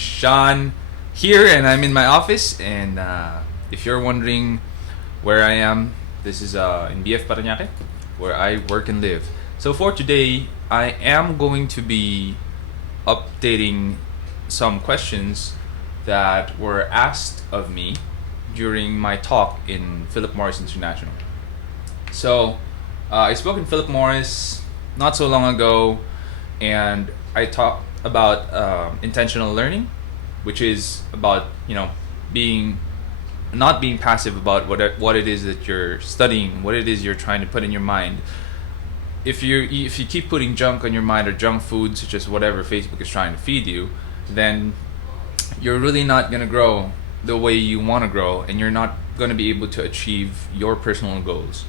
Sean here, and I'm in my office. And if you're wondering where I am, this is in BF Parañaque, where I work and live. So for today, I am going to be updating some questions that were asked of me during my talk in Philip Morris International. So I spoke in Philip Morris not so long ago, and I talked about intentional learning, which is about being not being passive about what it is that you're studying, what it is you're trying to put in your mind. If you keep putting junk on your mind or junk food, such as whatever Facebook is trying to feed you, then you're really not gonna grow the way you want to grow, and you're not gonna be able to achieve your personal goals.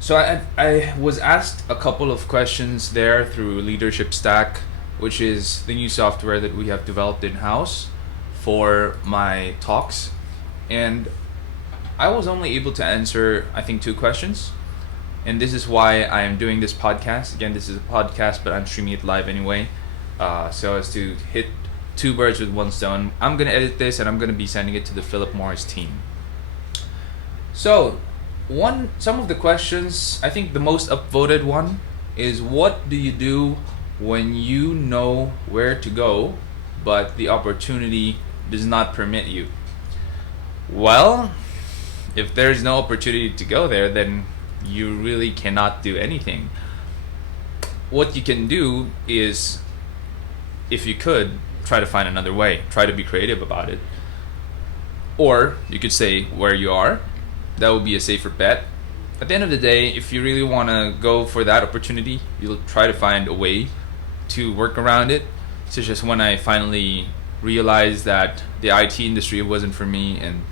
So I was asked a couple of questions there through Leadership Stack, which is the new software that we have developed in-house for my talks. And I was only able to answer, I think, 2 questions. And this is why I am doing this podcast. Again, this is a podcast, but I'm streaming it live anyway. So as to hit 2 birds with 1 stone. I'm going to edit this and I'm going to be sending it to the Philip Morris team. So, some of the questions, I think the most upvoted one is, what do you do when you know where to go, but the opportunity does not permit you? Well, if there's no opportunity to go there, then you really cannot do anything. What you can do is, if you could, try to find another way. Try to be creative about it. Or you could say where you are. That would be a safer bet. At the end of the day, if you really want to go for that opportunity, you'll try to find a way to work around it. Such as when I finally realized that the IT industry wasn't for me, and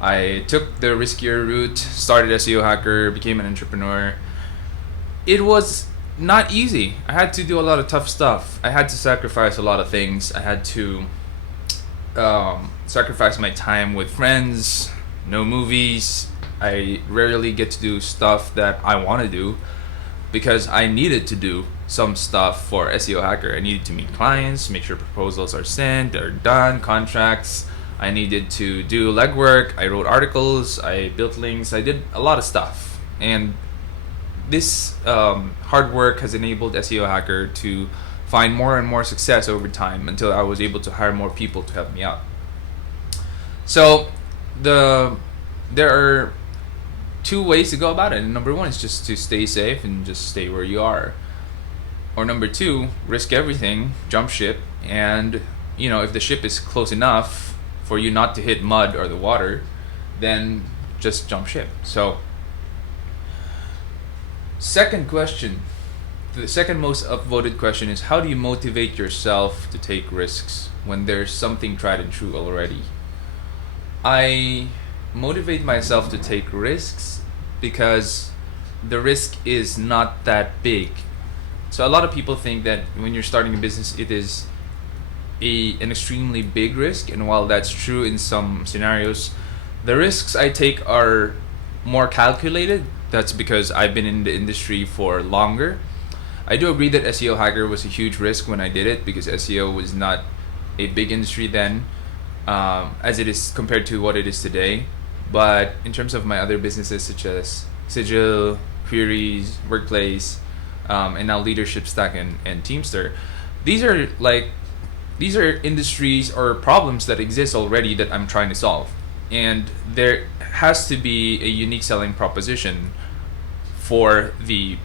I took the riskier route, started SEO Hacker, became an entrepreneur. It was not easy. I had to do a lot of tough stuff. I had to sacrifice a lot of things. I had to sacrifice my time with friends, no movies. I rarely get to do stuff that I want to do because I needed to do some stuff for SEO Hacker. I needed to meet clients, make sure proposals are sent, are done, contracts. I needed to do legwork. I wrote articles. I built links. I did a lot of stuff. And this hard work has enabled SEO Hacker to find more and more success over time until I was able to hire more people to help me out. So there are 2 ways to go about it. And number 1 is just to stay safe and just stay where you are. Or number 2, risk everything, jump ship, and if the ship is close enough for you not to hit mud or the water, then just jump ship. So, second question, the second most upvoted question is, how do you motivate yourself to take risks when there's something tried and true already? I motivate myself to take risks because the risk is not that big. So a lot of people think that when you're starting a business, it is an extremely big risk, and while that's true in some scenarios, the risks I take are more calculated. That's because I've been in the industry for longer. I do agree that SEO Hacker was a huge risk when I did it, because SEO was not a big industry then, as it is compared to what it is today. But in terms of my other businesses, such as Sigil, Queries, Workplace, and now Leadership Stack and Teamster, these are industries or problems that exist already that I'm trying to solve. And there has to be a unique selling proposition for the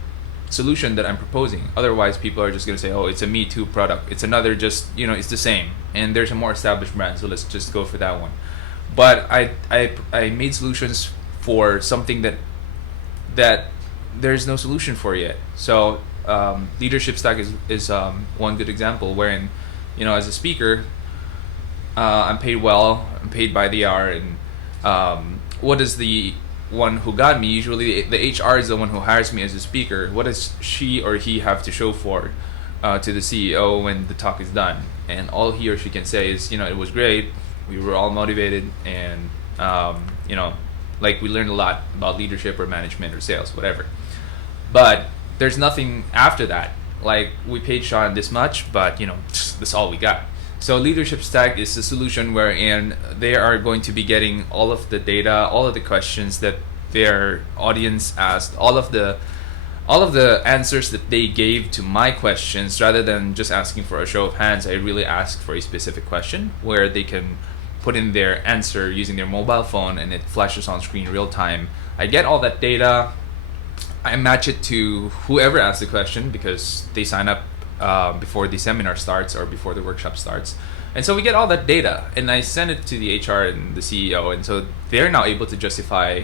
solution that I'm proposing. Otherwise, people are just going to say, oh, it's a Me Too product. It's another it's the same. And there's a more established brand, so let's just go for that one. But I made solutions for something that there's no solution for yet. So Leadership Stack is one good example, wherein as a speaker, I'm paid well. I'm paid by the hour, and what does the one who got me, usually the HR is the one who hires me as a speaker, what does she or he have to show for to the CEO when the talk is done? And all he or she can say is, it was great, we were all motivated, and we learned a lot about leadership or management or sales, whatever. But there's nothing after that. Like, we paid Sean this much, but that's all we got. So leadership stack is a solution wherein they are going to be getting all of the data, all of the questions that their audience asked, all of the answers that they gave to my questions. Rather than just asking for a show of hands, I really ask for a specific question where they can put in their answer using their mobile phone and it flashes on screen real time. I get all that data. I match it to whoever asked the question because they sign up before the seminar starts or before the workshop starts. And so we get all that data and I send it to the HR and the CEO, and so they're now able to justify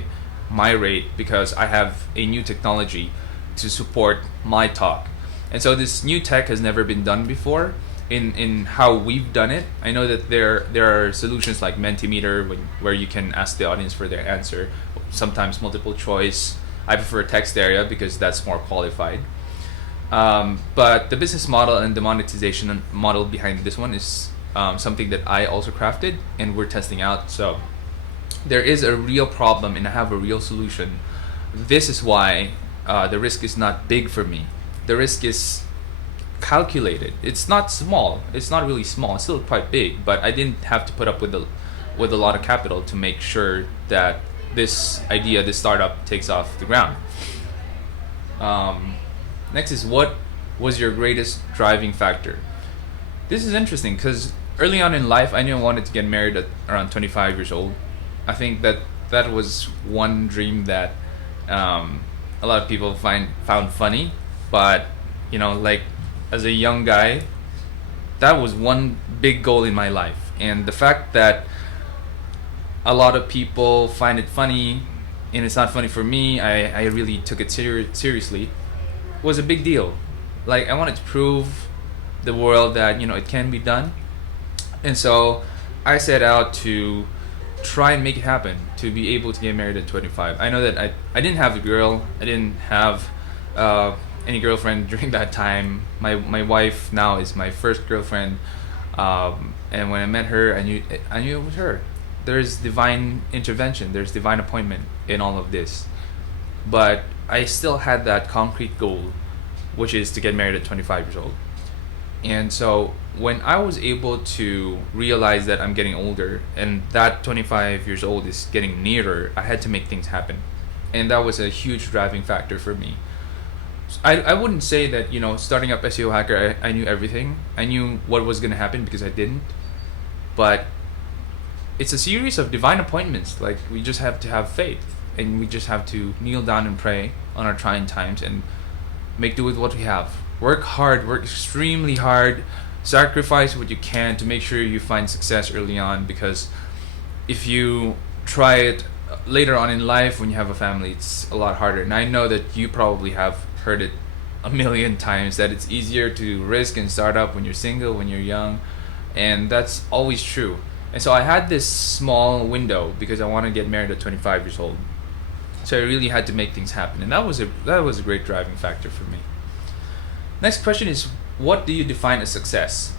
my rate because I have a new technology to support my talk. And so this new tech has never been done before in how we've done it. I know that there are solutions like Mentimeter where you can ask the audience for their answer, sometimes multiple choice. I prefer text area because that's more qualified. But the business model and the monetization model behind this one is something that I also crafted and we're testing out. So there is a real problem and I have a real solution. This is why the risk is not big for me. The risk is calculated. It's not small. It's not really small. It's still quite big, but I didn't have to put up with a lot of capital to make sure that this idea, this startup, takes off the ground. Next is, what was your greatest driving factor? This is interesting because early on in life, I knew I wanted to get married at around 25 years old. I think that was one dream that a lot of people found funny, but like as a young guy, that was one big goal in my life. And the fact that a lot of people find it funny and it's not funny for me, I really took it seriously, was a big deal. Like I wanted to prove the world that it can be done. And so I set out to try and make it happen, to be able to get married at 25. I know that I didn't have a girl. I didn't have any girlfriend during that time. My wife now is my first girlfriend, and when I met her, I knew it was her. There's divine intervention. There's divine appointment in all of this. But I still had that concrete goal, which is to get married at 25 years old. And so when I was able to realize that I'm getting older and that 25 years old is getting nearer, I had to make things happen. And that was a huge driving factor for me. I wouldn't say that, starting up SEO Hacker, I knew everything. I knew what was going to happen because I didn't. But it's a series of divine appointments. Like, we just have to have faith. And we just have to kneel down and pray on our trying times and make do with what we have. Work hard, work extremely hard, sacrifice what you can to make sure you find success early on, because if you try it later on in life when you have a family, it's a lot harder. And I know that you probably have heard it a million times that it's easier to risk and start up when you're single, when you're young, and that's always true. And so I had this small window because I want to get married at 25 years old. So I really had to make things happen, and that was a great driving factor for me. Next question is, what do you define as success?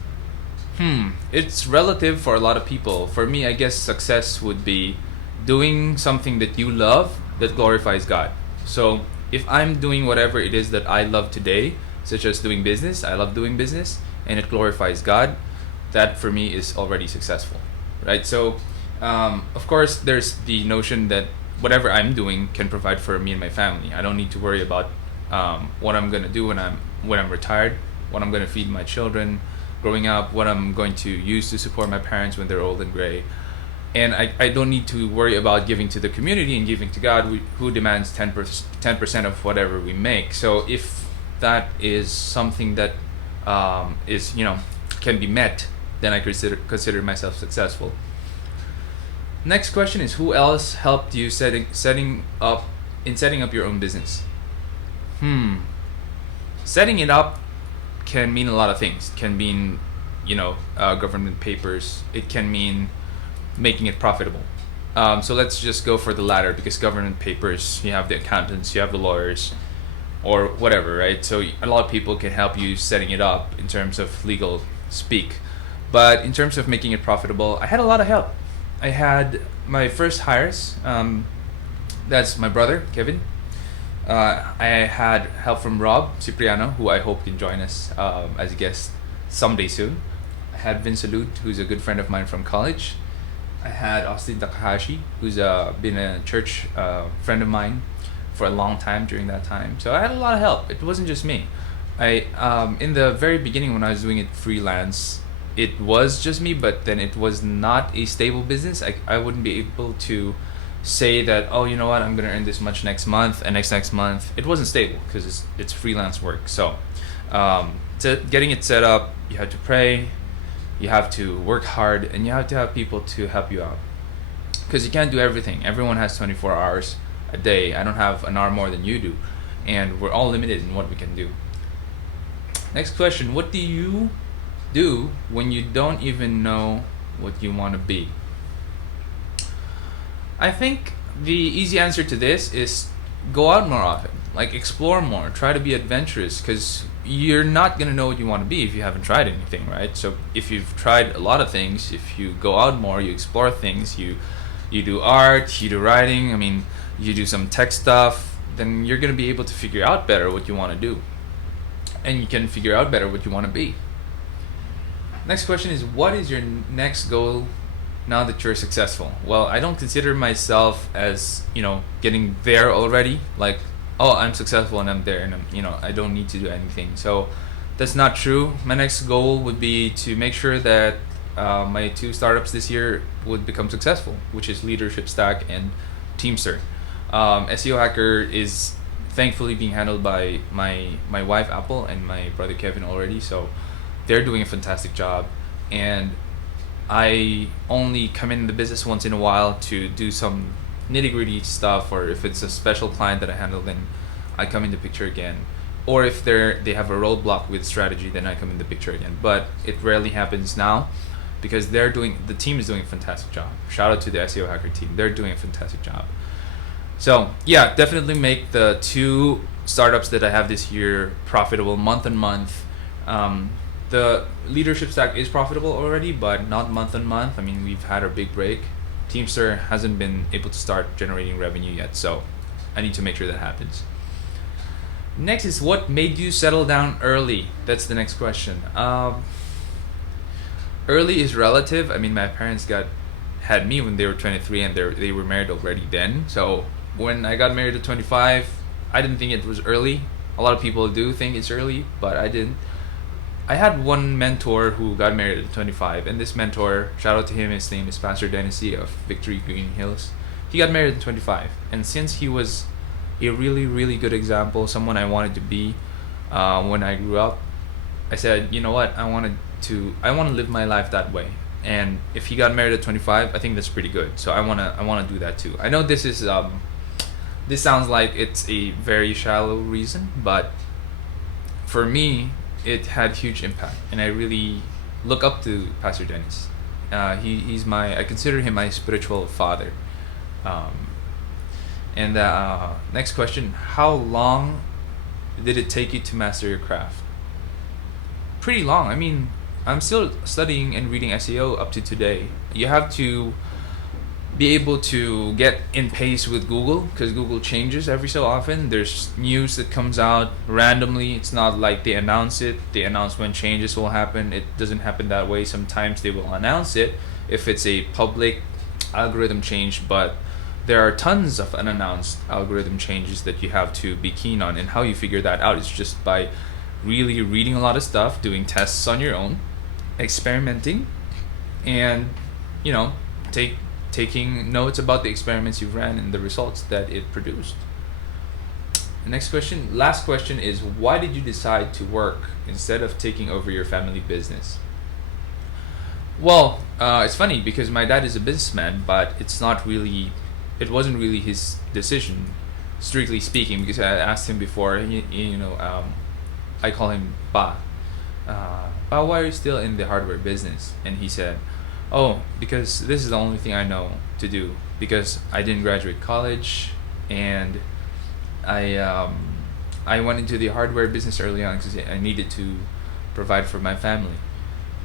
It's relative for a lot of people. For me, I guess success would be doing something that you love that glorifies God. So if I'm doing whatever it is that I love today, such as doing business, I love doing business, and it glorifies God, that for me is already successful, right? So of course, there's the notion that whatever I'm doing can provide for me and my family. I don't need to worry about what I'm gonna do when I'm retired, what I'm gonna feed my children growing up, what I'm going to use to support my parents when they're old and gray. And I don't need to worry about giving to the community and giving to God, who demands 10% of whatever we make. So if that is something that is can be met, then I consider myself successful. Next question is, who else helped you setting up your own business? Setting it up can mean a lot of things. It can mean government papers. It can mean making it profitable. So let's just go for the latter, because government papers, you have the accountants, you have the lawyers, or whatever, right? So a lot of people can help you setting it up in terms of legal speak. But in terms of making it profitable, I had a lot of help. I had my first hires. That's my brother, Kevin. I had help from Rob Cipriano, who I hope can join us as a guest someday soon. I had Vince Salud, who's a good friend of mine from college. I had Austin Takahashi, who's been a church friend of mine for a long time during that time. So I had a lot of help. It wasn't just me. I in the very beginning when I was doing it freelance, it was just me, but then it was not a stable business. I wouldn't be able to say that, oh, you know what, I'm gonna earn this much next month and next month. It wasn't stable because it's freelance work. So getting it set up, you have to pray, you have to work hard, and you have to have people to help you out because you can't do everything. Everyone has 24 hours a day. I don't have an hour more than you do, and we're all limited in what we can do. Next question: what do you do when you don't even know what you want to be? I think the easy answer to this is go out more often, like explore more, try to be adventurous, because you're not gonna know what you want to be if you haven't tried anything, right? So if you've tried a lot of things, if you go out more, you explore things, you do art, you do writing, I mean, you do some tech stuff, then you're gonna be able to figure out better what you want to do, and you can figure out better what you want to be. Next question is, what is your next goal now that you're successful? Well, I don't consider myself as, getting there already. Like, oh, I'm successful and I'm there and I don't need to do anything. So that's not true. My next goal would be to make sure that my 2 startups this year would become successful, which is Leadership Stack and Teamster. SEO Hacker is thankfully being handled by my wife Apple and my brother Kevin already. So they're doing a fantastic job, and I only come in the business once in a while to do some nitty-gritty stuff, or if it's a special client that I handle, then I come in the picture again. Or if they have a roadblock with strategy, then I come in the picture again. But it rarely happens now because the team is doing a fantastic job. Shout out to the SEO Hacker team. They're doing a fantastic job. So yeah, definitely make the 2 startups that I have this year profitable month on month. The Leadership Stack is profitable already, but not month on month. I mean, we've had our big break. Teamster hasn't been able to start generating revenue yet, so I need to make sure that happens. Next is, what made you settle down early? That's the next question. Early is relative. I mean, my parents had me when they were 23, and they were married already then. So when I got married at 25, I didn't think it was early. A lot of people do think it's early, but I didn't. I had one mentor who got married at 25, and this mentor, shout out to him, his name is Pastor Dennisy of Victory Green Hills. He got married at 25, and since he was a really, really good example, someone I wanted to be when I grew up, I said, you know what, I want to live my life that way. And if he got married at 25, I think that's pretty good. So I wanna do that too. I know this sounds like it's a very shallow reason, but for me, it had huge impact, and I really look up to Pastor Dennis. I consider him my spiritual father. And next question: how long did it take you to master your craft? Pretty long. I mean, I'm still studying and reading SEO up to today. You have to be able to get in pace with Google, because Google changes every so often. There's news that comes out randomly. It's not like they announce it. They announce when changes will happen. It doesn't happen that way. Sometimes they will announce it if it's a public algorithm change, but there are tons of unannounced algorithm changes that you have to be keen on, and how you figure that out is just by really reading a lot of stuff, doing tests on your own, experimenting, and taking notes about the experiments you've ran and the results that it produced. The last question is, why did you decide to work instead of taking over your family business? Well, it's funny because my dad is a businessman, but it wasn't really his decision, strictly speaking, because I asked him before, I call him Ba. Ba, why are you still in the hardware business? And he said, oh, because this is the only thing I know to do, because I didn't graduate college, and I went into the hardware business early on because I needed to provide for my family.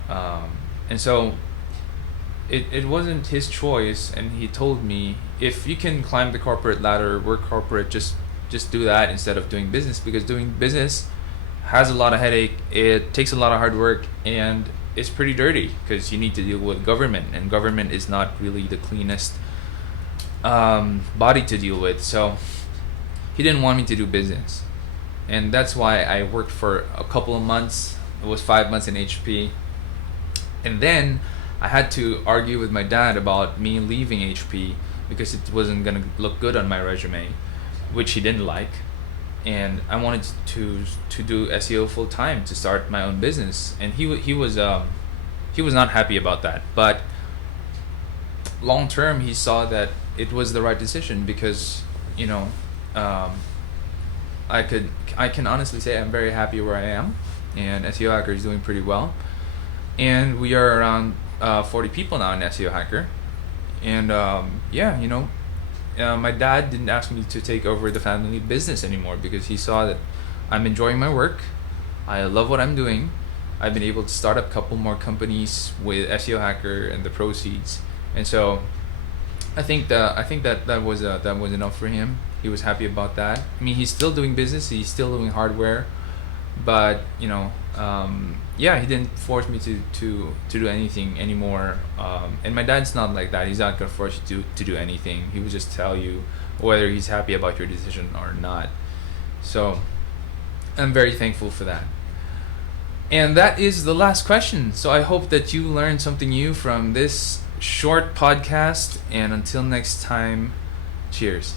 And so it wasn't his choice, and he told me, if you can climb the corporate ladder, work corporate, just do that instead of doing business, because doing business has a lot of headache, it takes a lot of hard work, and is pretty dirty because you need to deal with government, and government is not really the cleanest body to deal with. So he didn't want me to do business, and that's why I worked for a couple of months. It was 5 months in HP, and then I had to argue with my dad about me leaving HP because it wasn't gonna look good on my resume, which he didn't like, and I wanted to do SEO full time to start my own business, and he was not happy about that. But long term, he saw that it was the right decision because I can honestly say I'm very happy where I am, and SEO Hacker is doing pretty well, and we are around 40 people now in SEO Hacker, and my dad didn't ask me to take over the family business anymore because he saw that I'm enjoying my work. I love what I'm doing. I've been able to start up a couple more companies with SEO Hacker and the proceeds, and so I think that was enough for him. He was happy about that. I mean, he's still doing business. He's still doing hardware, but he didn't force me to do anything anymore. And my dad's not like that. He's not gonna force you to do anything. He would just tell you whether he's happy about your decision or not. So I'm very thankful for that. And that is the last question. So I hope that you learned something new from this short podcast. And until next time, cheers.